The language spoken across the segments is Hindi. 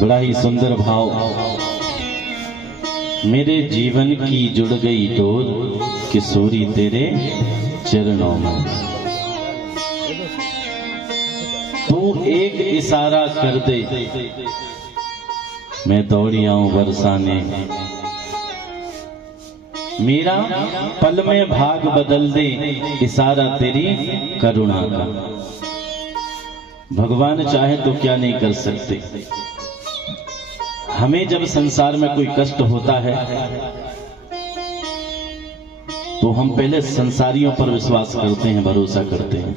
बड़ा ही सुंदर भाव। मेरे जीवन की जुड़ गई डोर किशोरी तेरे चरणों में। तू एक इशारा कर दे मैं दौड़ी आऊं बरसाने। मेरा पल में भाग बदल दे इशारा तेरी करुणा का। भगवान चाहे तो क्या नहीं कर सकते। हमें जब संसार में कोई कष्ट होता है तो हम पहले संसारियों पर विश्वास करते हैं, भरोसा करते हैं।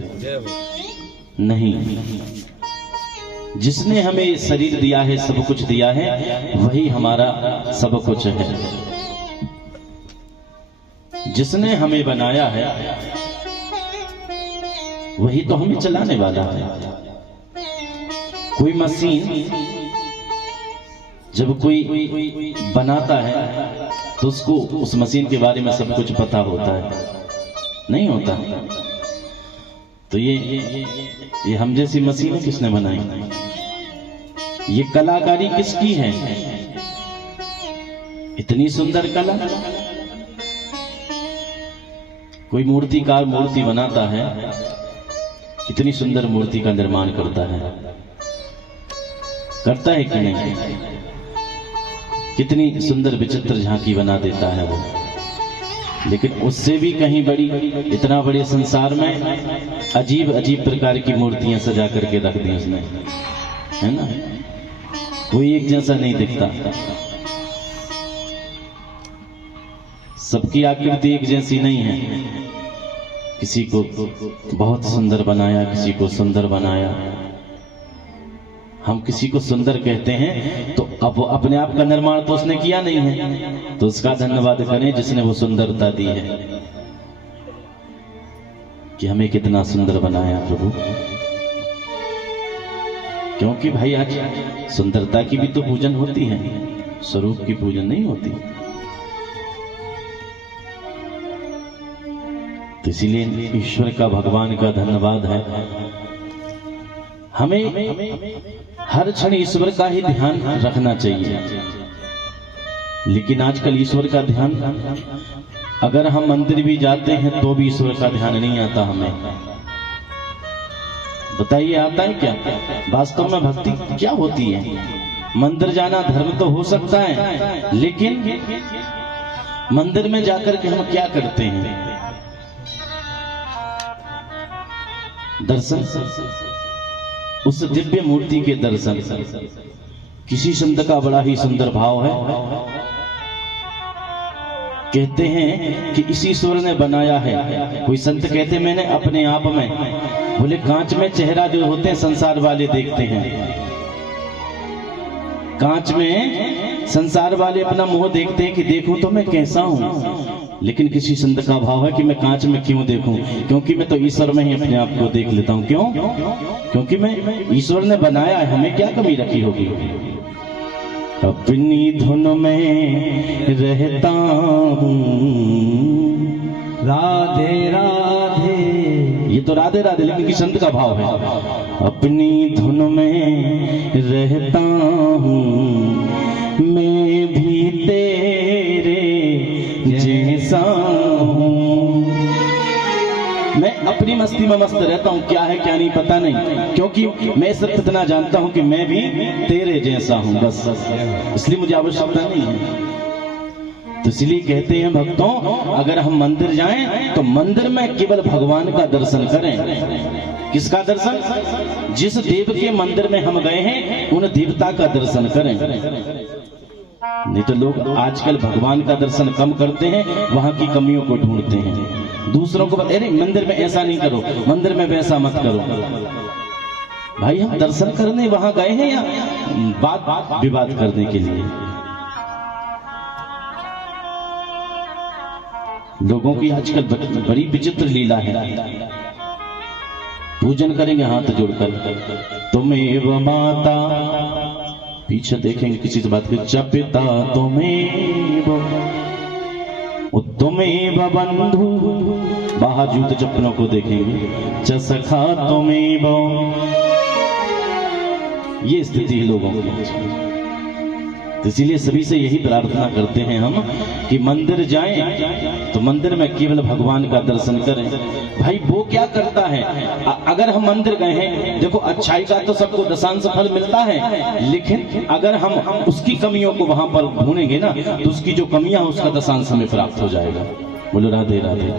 नहीं, जिसने हमें शरीर दिया है, सब कुछ दिया है, वही हमारा सब कुछ है। जिसने हमें बनाया है वही तो हमें चलाने वाला है। कोई मशीन जब कोई बनाता है तो उसको उस मशीन के बारे में सब कुछ पता होता है? नहीं होता। तो ये हम जैसी मशीनें किसने बनाई? ये कलाकारी किसकी है? इतनी सुंदर कला। कोई मूर्तिकार मूर्ति बनाता है, कितनी सुंदर मूर्ति का निर्माण करता है कि नहीं? कितनी सुंदर विचित्र झांकी बना देता है वो। लेकिन उससे भी कहीं बड़ी, इतना बड़े संसार में अजीब अजीब प्रकार की मूर्तियां सजा करके रख दी उसने, है ना? कोई एक जैसा नहीं दिखता, सबकी आकृति एक जैसी नहीं है। किसी को बहुत सुंदर बनाया, किसी को सुंदर बनाया। हम किसी को सुंदर कहते हैं तो अब अपने आप का निर्माण तो उसने किया नहीं है, तो उसका धन्यवाद करें जिसने वो सुंदरता दी है कि हमें कितना सुंदर बनाया प्रभु। क्योंकि भाई आज सुंदरता की भी तो पूजन होती है, स्वरूप की पूजन नहीं होती। तो इसीलिए ईश्वर का, भगवान का धन्यवाद है। हमें हर क्षण ईश्वर का ही ध्यान रखना चाहिए। लेकिन आजकल ईश्वर का ध्यान, अगर हम मंदिर भी जाते हैं तो भी ईश्वर का ध्यान नहीं आता हमें। बताइए, आता है क्या? वास्तव में भक्ति क्या होती है? मंदिर जाना धर्म तो हो सकता है, लेकिन मंदिर में जाकर के हम क्या करते हैं? दर्शन, उस दिव्य मूर्ति के दर्शन। किसी संत का बड़ा ही सुंदर भाव है। कहते हैं कि इसी ईश्वर ने बनाया है। कोई संत कहते मैंने अपने आप में। बोले कांच में चेहरा जो होते हैं संसार वाले देखते हैं, कांच में संसार वाले अपना मुंह देखते हैं कि देखूं तो मैं कैसा हूं। लेकिन किसी संत का भाव है कि मैं कांच में क्यों देखूं? क्योंकि मैं तो ईश्वर में ही अपने आप को देख लेता हूं। क्यों? क्योंकि मैं, ईश्वर ने बनाया है, हमें क्या कमी रखी होगी? अपनी धुन में रहता हूं, राधे राधे। ये तो राधे राधे, लेकिन किसी संत का भाव है अपनी धुन में रहता हूं, मैं भी तेरे जैसा हूं। मैं अपनी मस्ती में मस्त रहता हूं, क्या है क्या नहीं पता नहीं, क्योंकि मैं सिर्फ इतना जानता हूं कि मैं भी तेरे जैसा हूं, बस। इसलिए मुझे आवश्यकता नहीं है। तो इसलिए कहते हैं भक्तों, अगर हम मंदिर जाएं तो मंदिर में केवल भगवान का दर्शन करें। किसका दर्शन? जिस देव के मंदिर में हम गए हैं उन देवता का दर्शन करें। नहीं तो लोग आजकल भगवान का दर्शन कम करते हैं, वहां की कमियों को ढूंढते हैं। दूसरों को अरे मंदिर में ऐसा नहीं करो, मंदिर में वैसा मत करो। भाई हम दर्शन करने वहां गए हैं या बात विवाद करने के लिए? लोगों की आजकल बड़ी विचित्र लीला है। पूजन करेंगे हाथ जोड़कर, तुम्हें माता, पीछे देखेंगे किसी से बात कर, चपिता तुम्हें बंधु, बाहर जूते चप्पलों को देखेंगे, चसखा तुम्हें ये स्थिति है लोगों की। तो इसीलिए सभी से यही प्रार्थना करते हैं हम कि मंदिर जाएं तो मंदिर में केवल भगवान का दर्शन करें। भाई वो क्या करता है, अगर हम मंदिर गए हैं, देखो अच्छाई का तो सबको दशांश फल मिलता है, लेकिन अगर हम उसकी कमियों को वहां पर ढूंढेंगे ना तो उसकी जो कमियां हैं उसका दशांश हमें प्राप्त हो जाएगा। बोलो राधे राधे।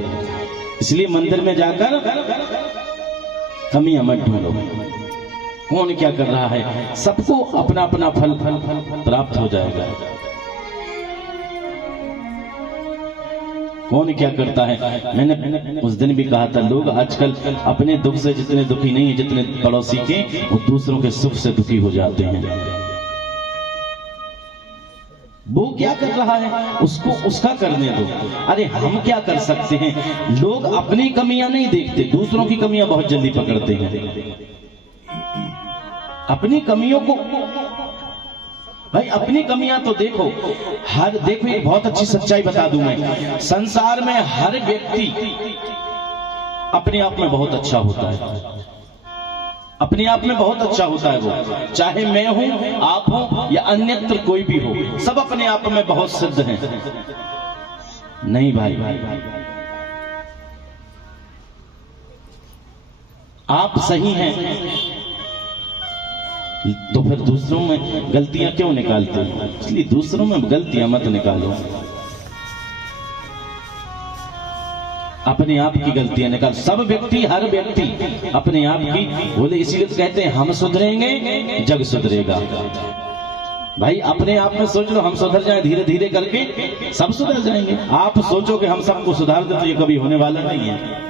इसलिए मंदिर में जाकर कमियां मत ढूंढो। कौन क्या कर रहा है, सबको अपना अपना फल प्राप्त हो जाएगा। कौन क्या करता है, मैंने उस दिन भी कहा था, लोग आजकल अपने दुख से जितने दुखी नहीं है जितने पड़ोसी के, वो दूसरों के सुख से दुखी हो जाते हैं। वो क्या कर रहा है उसको उसका करने दो। अरे हम क्या कर सकते हैं, लोग अपनी कमियां नहीं देखते, दूसरों की कमियां बहुत जल्दी पकड़ते हैं। अपनी कमियों को, भाई अपनी कमियां तो देखो, देखो एक बहुत अच्छी सच्चाई बता दूं मैं, संसार में हर व्यक्ति अपने आप में बहुत अच्छा होता है, अपने आप में बहुत अच्छा होता है। वो चाहे मैं हूं, आप हो या अन्यत्र कोई भी हो, सब अपने आप में बहुत सिद्ध हैं। नहीं भाई, आप सही हैं तो फिर दूसरों में गलतियां क्यों निकालते हो? इसलिए दूसरों में गलतियां मत निकालो, अपने आप की गलतियां निकाल। सब व्यक्ति, हर व्यक्ति अपने आप की, बोले इसीलिए तो कहते हैं हम सुधरेंगे जग सुधरेगा। भाई अपने आप में सोच लो, हम सुधर जाएं धीरे धीरे करके, सब सुधर जाएंगे। आप सोचो कि हम सबको सुधार दें तो ये कभी होने वाला नहीं है।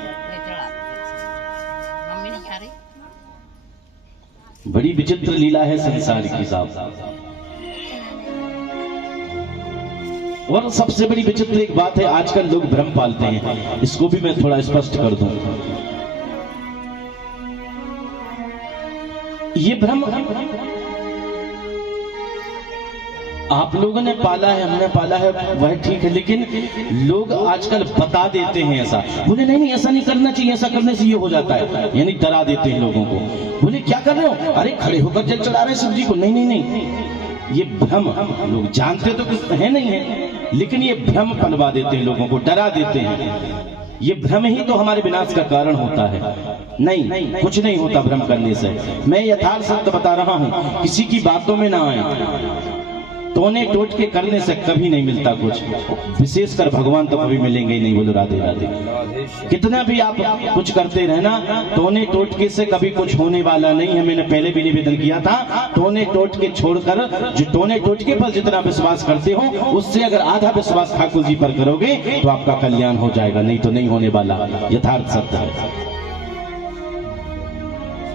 बड़ी विचित्र लीला है संसार की साहब। और सबसे बड़ी विचित्र एक बात है, आजकल लोग भ्रम पालते हैं, इसको भी मैं थोड़ा स्पष्ट कर दूं। ये भ्रम आप लोगों ने पाला है, हमने पाला है, वह ठीक है, लेकिन लोग आजकल बता देते हैं ऐसा, बोले नहीं नहीं ऐसा नहीं करना चाहिए, ऐसा करने से ये हो जाता है, यानी डरा देते हैं लोगों को। बोले क्या कर रहे हो, अरे खड़े होकर जल चढ़ा रहे शिव जी को, नहीं नहीं नहीं, ये भ्रम। लोग जानते तो कुछ है नहीं है, लेकिन ये भ्रम पलवा देते हैं, लोगों को डरा देते हैं। ये भ्रम ही तो हमारे विनाश का कारण होता है। नहीं, कुछ नहीं होता भ्रम करने से। मैं यथार्थ सत्य बता रहा हूं, किसी की बातों में ना आए, टोने टोट के करने से कभी नहीं मिलता कुछ, विशेषकर भगवान तो कभी मिलेंगे ही नहीं। बोलो राधे राधे। कितना भी आप कुछ करते रहना, टोने टोट के से कभी कुछ होने वाला नहीं है। मैंने पहले भी निवेदन किया था, टोने टोट के छोड़कर जो टोने टोट के पर जितना विश्वास करते हो, उससे अगर आधा विश्वास ठाकुर जी पर करोगे तो आपका कल्याण हो जाएगा, नहीं तो नहीं होने वाला। यथार्थ सत्य है।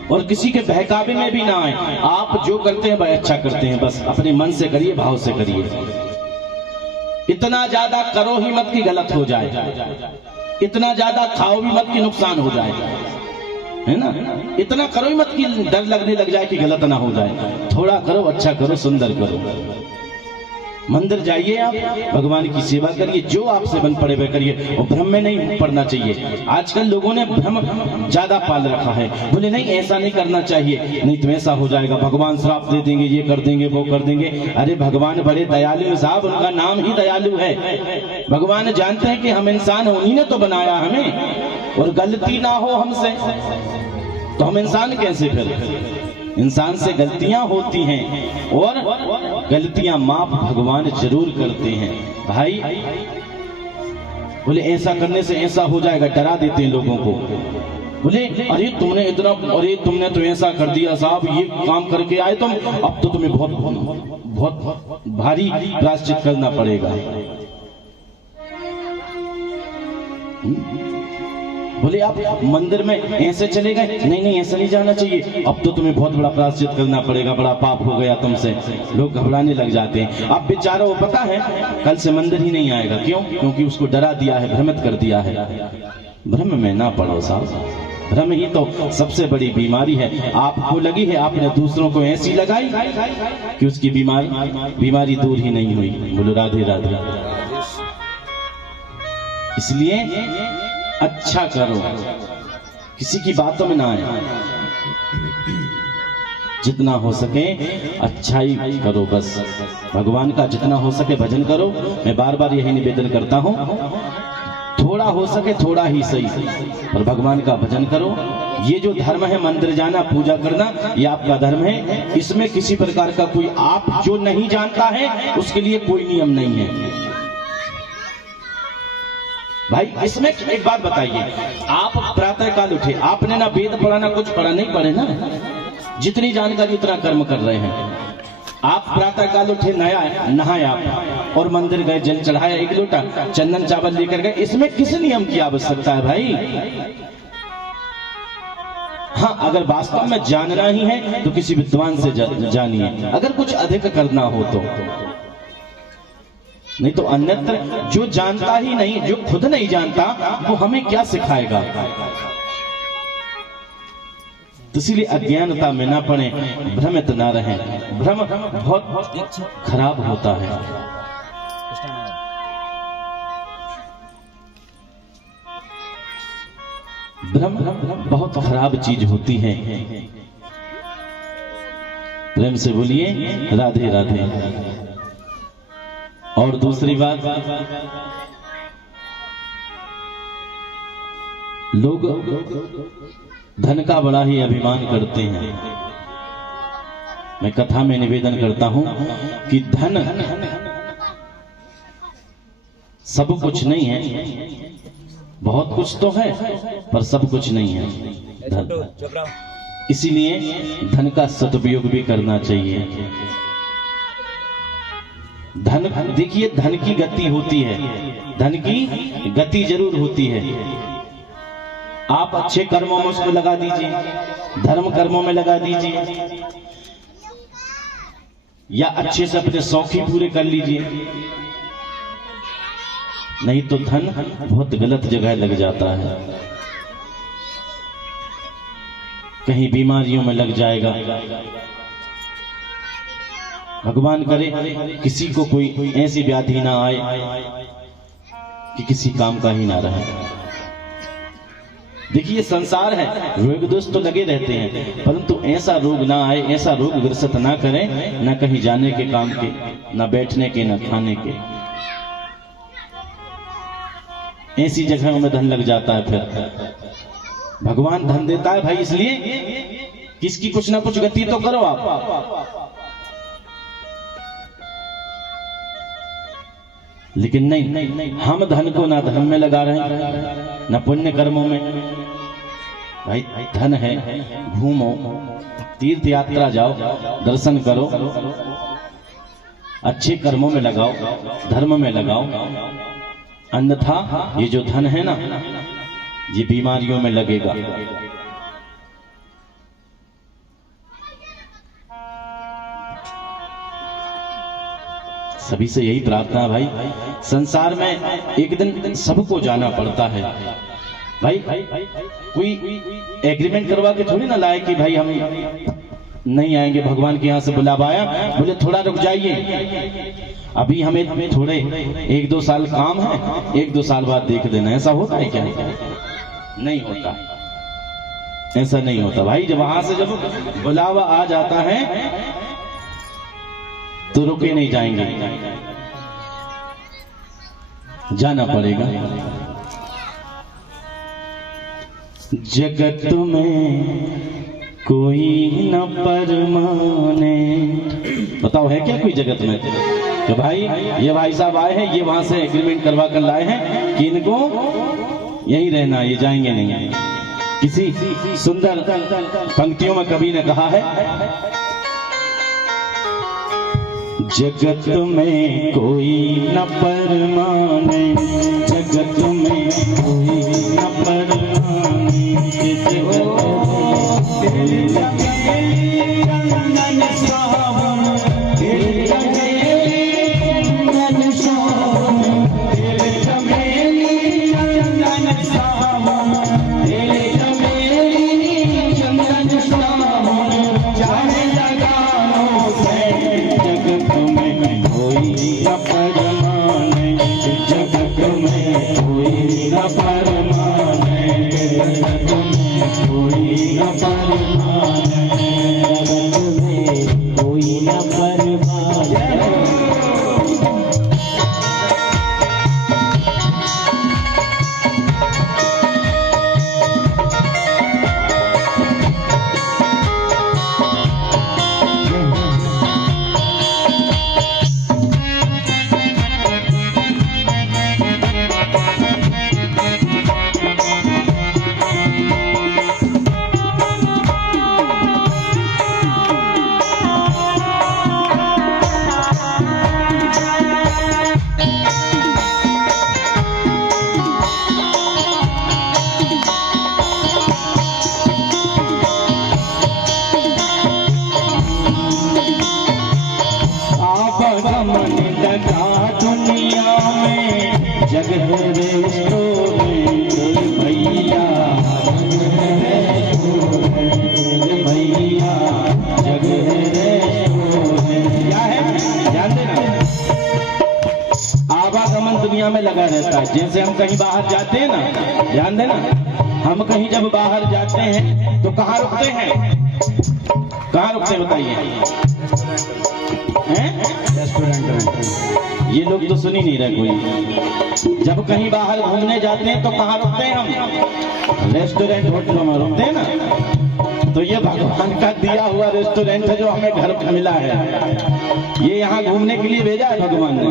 और किसी के बहकावे में भी ना आए, आप जो करते हैं वह अच्छा करते हैं, बस अपने मन से करिए, भाव से करिए। इतना ज्यादा करो ही मत कि गलत हो जाए, इतना ज्यादा खाओ भी मत कि नुकसान हो जाए, है ना। इतना करो ही मत कि डर लगने लग जाए कि गलत ना हो जाए। थोड़ा करो, अच्छा करो, सुंदर करो। मंदिर जाइए, आप भगवान की सेवा करिए, जो आपसे बन पड़े वह करिए, और भ्रम में नहीं पड़ना चाहिए। आजकल लोगों ने भ्रम ज्यादा पाल रखा है, बोले नहीं ऐसा नहीं करना चाहिए, नहीं तो ऐसा हो जाएगा, भगवान श्राप दे देंगे, ये कर देंगे, वो कर देंगे। अरे भगवान बड़े दयालु साहब, उनका नाम ही दयालु है। भगवान जानते हैं कि हम इंसान, उन्हीं ने तो बनाया हमें, और गलती ना हो हमसे तो हम इंसान कैसे? फिर इंसान से गलतियां होती हैं, और गलतियां माफ भगवान जरूर करते हैं। भाई बोले ऐसा करने से ऐसा हो जाएगा, डरा देते हैं लोगों को। बोले अरे तुमने इतना, अरे तुमने तो ऐसा कर दिया साहब, ये काम करके आए तुम, अब तो तुम्हें बहुत बहुत भारी प्रायश्चित करना पड़ेगा। बोले आप मंदिर में ऐसे चले गए, नहीं नहीं ऐसा नहीं जाना चाहिए, अब तो तुम्हें बहुत बड़ा प्रायश्चित करना पड़ेगा, बड़ा पाप हो गया तुमसे। लोग घबराने लग जाते हैं। अब बेचारा वो पता है कल से मंदिर ही नहीं आएगा। क्यों? क्योंकि उसको डरा दिया है, भ्रमित कर दिया है। भ्रम में ना पड़ो साहब, भ्रम ही तो सबसे बड़ी बीमारी है। आपको लगी है, आपने दूसरों को ऐसी लगाई कि उसकी बीमारी दूर ही नहीं हुई। बोलो राधे राधे। इसलिए अच्छा करो, किसी की बातों में ना आए। जितना हो सके अच्छाई करो, बस भगवान का जितना हो सके भजन करो। मैं बार बार यही निवेदन करता हूँ, थोड़ा हो सके थोड़ा ही सही, पर भगवान का भजन करो। ये जो धर्म है मंदिर जाना पूजा करना, ये आपका धर्म है, इसमें किसी प्रकार का कोई आप जो नहीं जानता है उसके लिए कोई नियम नहीं है भाई। इसमें एक बात बताइए, आप प्रातः काल उठे, आपने ना वेद पढ़ा ना कुछ पढ़ा, नहीं पढ़े ना, जितनी जानकारी उतना कर्म कर रहे हैं। आप प्रातः काल उठे, नहाए आप और मंदिर गए, जल चढ़ाया, एक लोटा चंदन चावल लेकर गए, इसमें किस नियम की आवश्यकता है भाई? हाँ, अगर वास्तव में जानना ही है तो किसी विद्वान से जानिए, अगर कुछ अधिक करना हो तो, नहीं तो अन्यत्र जो जानता ही नहीं, जो खुद नहीं जानता, वो हमें क्या सिखाएगा? तो इसीलिए अज्ञानता में ना पड़े, भ्रमित ना रहें। भ्रम बहुत खराब होता है। भ्रम बहुत खराब चीज होती है। प्रेम से बोलिए राधे राधे। और दूसरी बात, लोग धन का बड़ा ही अभिमान करते हैं। मैं कथा में निवेदन करता हूं कि धन सब कुछ नहीं है, बहुत कुछ तो है पर सब कुछ नहीं है धन। इसीलिए धन का सदुपयोग भी करना चाहिए। धन, देखिए धन की गति होती है, धन की गति जरूर होती है। आप अच्छे कर्मों में उसको लगा दीजिए, धर्म कर्मों में लगा दीजिए, या अच्छे से अपने शौक ही पूरे कर लीजिए, नहीं तो धन बहुत गलत जगह लग जाता है, कहीं बीमारियों में लग जाएगा। भगवान करे किसी को कोई ऐसी व्याधि ना आए कि किसी काम का ही ना रहे। देखिए संसार है, रोग दोष तो लगे रहते हैं, परंतु ऐसा रोग ना आए, ऐसा रोग ग्रसित ना करें, ना कहीं जाने के काम के, ना बैठने के, ना खाने के। ऐसी जगहों में धन लग जाता है। फिर भगवान धन देता है भाई इसलिए कि इसकी कुछ ना कुछ गति तो करो आप। लेकिन नहीं, हम धन को ना धर्म में लगा रहे हैं, ना पुण्य कर्मों में। भाई धन है, घूमो, तीर्थ यात्रा जाओ, दर्शन करो, अच्छे कर्मों में लगाओ, धर्म में लगाओ। अन्यथा ये जो धन है ना, ये बीमारियों में लगेगा। सभी से यही प्रार्थना है भाई, संसार में एक दिन सबको जाना पड़ता है भाई। कोई एग्रीमेंट करवा के थोड़ी ना लाए कि भाई हम नहीं आएंगे, भगवान के यहाँ से बुलावा आया, बोले थोड़ा रुक जाइए, अभी हमें थोड़े 1-2 साल काम है, 1-2 साल बाद देख देना। ऐसा होता है क्या? नहीं होता, ऐसा नहीं होता भाई। जब वहां से जब बुलावा आ जाता है तो रुके नहीं जाएंगे, जाना पड़ेगा। जगत में कोई न परमाने, बताओ है क्या कोई जगत में कि भाई ये भाई साहब आए हैं, ये वहां से एग्रीमेंट करवा कर लाए हैं कि इनको यहीं रहना, ये जाएंगे नहीं। किसी सुंदर पंक्तियों में कवि ने कहा है, जगत में कोई न परमाने, जगत में कोई न परमाने, कोई न परमाने। दुनिया में लगा रहता है। जैसे हम कहीं बाहर जाते हैं ना, ध्यान देना, हम कहीं जब बाहर जाते हैं तो कहाँ रुकते हैं? कहाँ रुकते हैं बताइए? रेस्टोरेंट। ये लोग तो सुन ही नहीं रहे कोई। जब कहीं बाहर घूमने जाते हैं तो कहाँ रुकते हैं हम? रेस्टोरेंट, होटलों में रुकते हैं ना। तो ये भगवान का दिया हुआ रेस्टोरेंट है जो हमें घर पर मिला है। ये यहाँ घूमने के लिए भेजा है भगवान ने।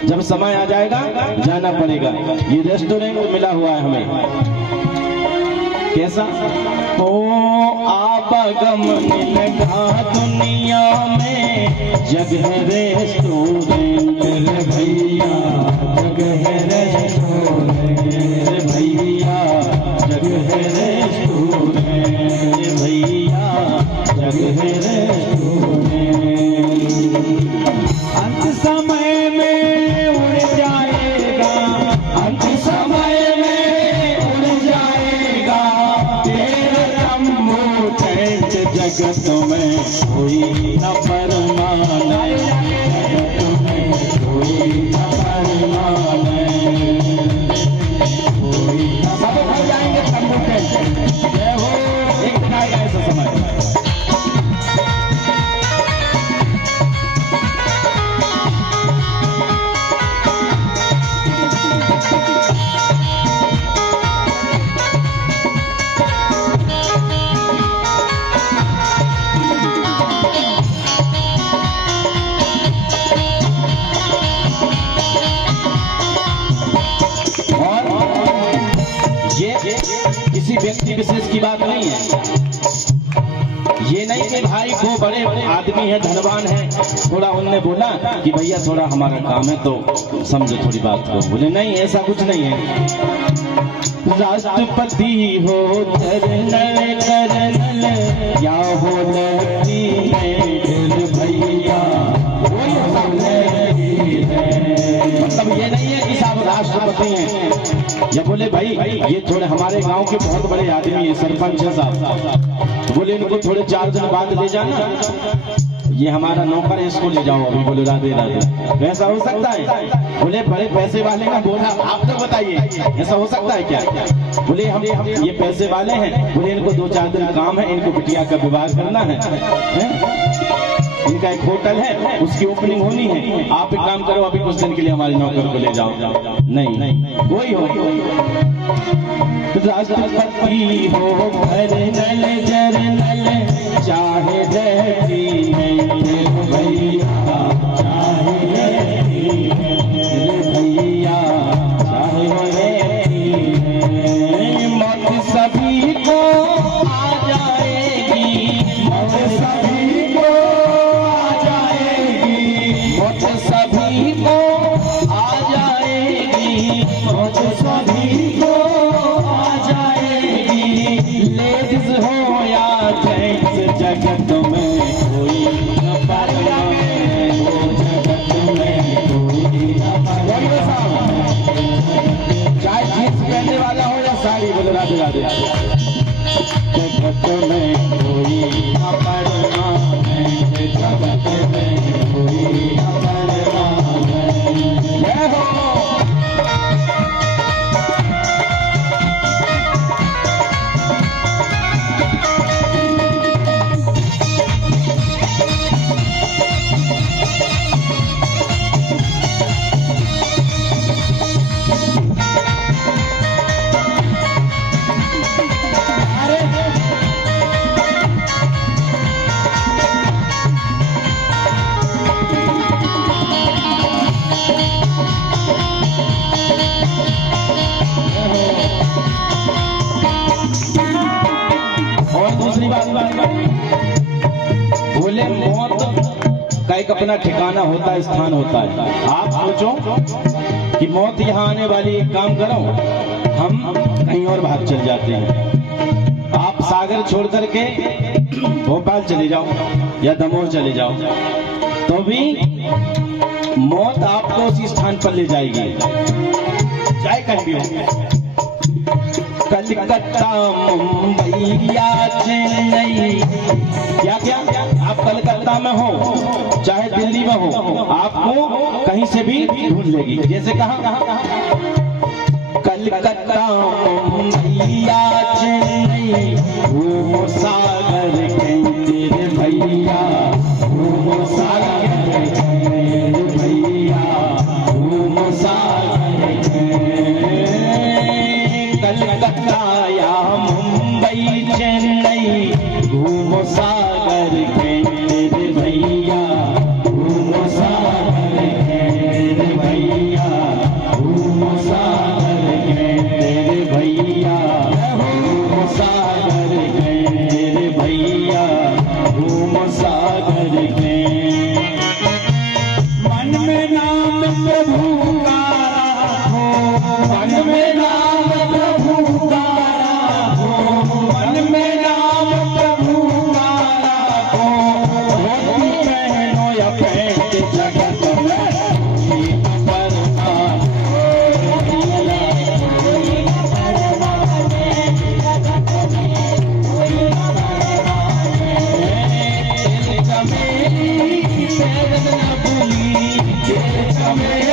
जब समय आ जाएगा जाना पड़ेगा। ये रेस्टोरेंट मिला हुआ है हमें। कैसा? ओ आवागमन लगा दुनिया में, जग है रेस्टोरेंट रे भैया, जग है रेस्टोरेंट रे भैया, जग है रेस्टोरेंट रे भैया, जग है रेस्टोरेंट। अंत समय में उड़ जाएगा, अंत समय में उड़ जाएगा तेरा जम्बो टेंट। जगत में कोई न परमाने, जगत में कोई न परमाने, कोई न। सब उड़ जाएंगे जम्बो टेंट। जय हो। एक दिन आएगा ऐसा समय। किसी व्यक्ति विशेष की बात नहीं है। ये नहीं कि भाई वो बड़े आदमी है, धनवान है, थोड़ा उनने बोला कि भैया थोड़ा हमारा काम है तो समझो थोड़ी बात को। बोले नहीं, ऐसा कुछ नहीं है। राष्ट्रपति हो जनरल कर्नल या हो लेफ्टिनेंट भैया, मतलब ये नहीं है कि साहब राष्ट्रपति हैं। या बोले भाई ये थोड़े हमारे गांव के बहुत बड़े आदमी है, सरपंच है साहब, तो बोले इनको थोड़े 4 दिन बाद ले जाना, ये हमारा नौकर है, इसको ले जाओ अभी। बोले राधे राधे। ऐसा हो सकता है? बोले बड़े पैसे वाले ना। बोला आप तो बताइए ऐसा हो सकता है क्या? बोले हम ये पैसे वाले हैं। बोले इनको 2-4 दिन काम है, इनको बिटिया का विवाह करना है, इनका एक होटल है, उसकी ओपनिंग होनी है, आप एक काम करो अभी कुछ दिन के लिए हमारे नौकर को ले जाओ। नहीं, वही हो राष्ट्रपति हो कर्नल जरनल चाहे लेफ्टिनेंट भैया, चाहे लेफ्टिनेंट भैया, चाहे लेफ्टिनेंट। मौत सभी को आ जाएगी, मौत सभी को आ जाएगी, मौत सभी को आ जाएगी, मौत सभी को आ जाएगी। लेडीज हो या जेंट्स, जगत में का एक अपना ठिकाना होता है, स्थान होता है। आप सोचो कि मौत यहाँ आने वाली, एक काम करो, हम कहीं और भाग चल जाते हैं। आप सागर छोड़ करके भोपाल चले जाओ या दमोह चले जाओ, तो भी मौत आपको उसी स्थान पर ले जाएगी, चाहे कहीं भी हो। कलकत्ता, मुंबई या चेन्नई, क्या क्या आप कलकत्ता में हो चाहे दिल्ली में हो, आपको कहीं से भी ढूंढ लेगी। जैसे कहाँ कलकत्ता, मुंबई या चेन्नई, वो सागर के तेरे भैया, वो सागर के तेरे भैया, वो सागर के। कलकत्ता या मुंबई चेन्नई, घूमो सागर के तेरे भैया, घूमो सागर के तेरे भैया, घूमो सागर के तेरे भैया, घूमो सागर के तेरे भैया, घूमो सागर के। मन में नाम प्रभु का राखो, मन में नाम प्रभु का राखो, मन में नाम प्रभु का राखो। धोती पहनो या पैंट, जगत में जीत परवान। चमेली की शरण न भूली, चमेली